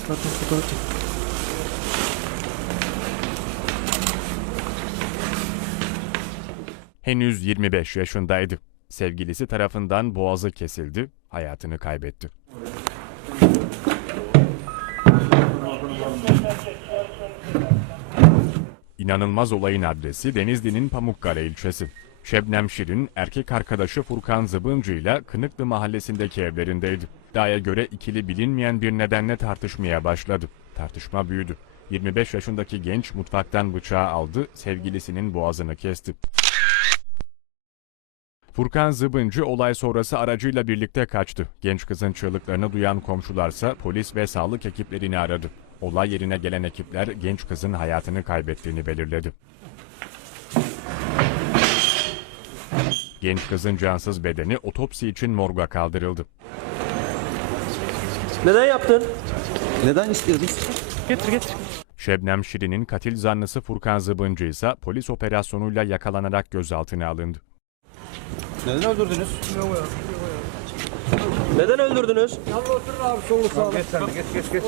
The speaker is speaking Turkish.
Zaten fotoğraf çek. Henüz 25 yaşındaydı. Sevgilisi tarafından boğazı kesildi, hayatını kaybetti. İnanılmaz olayın adresi Denizli'nin Pamukkale ilçesi. Şebnem Şirin, erkek arkadaşı Furkan Zıbıncı ile Kınıklı mahallesindeki evlerindeydi. İddiaya göre ikili bilinmeyen bir nedenle tartışmaya başladı. Tartışma büyüdü. 25 yaşındaki genç mutfaktan bıçağı aldı, sevgilisinin boğazını kesti. Furkan Zıbıncı olay sonrası aracıyla birlikte kaçtı. Genç kızın çığlıklarını duyan komşularsa polis ve sağlık ekiplerini aradı. Olay yerine gelen ekipler genç kızın hayatını kaybettiğini belirledi. Genç kızın cansız bedeni otopsi için morga kaldırıldı. Neden yaptın? Neden istiyordun? Getir getir. Şebnem Şirin'in katil zanlısı Furkan Zıbıncı ise polis operasyonuyla yakalanarak gözaltına alındı. Neden öldürdünüz? Neden öldürdünüz? Geç sen geç geç geç.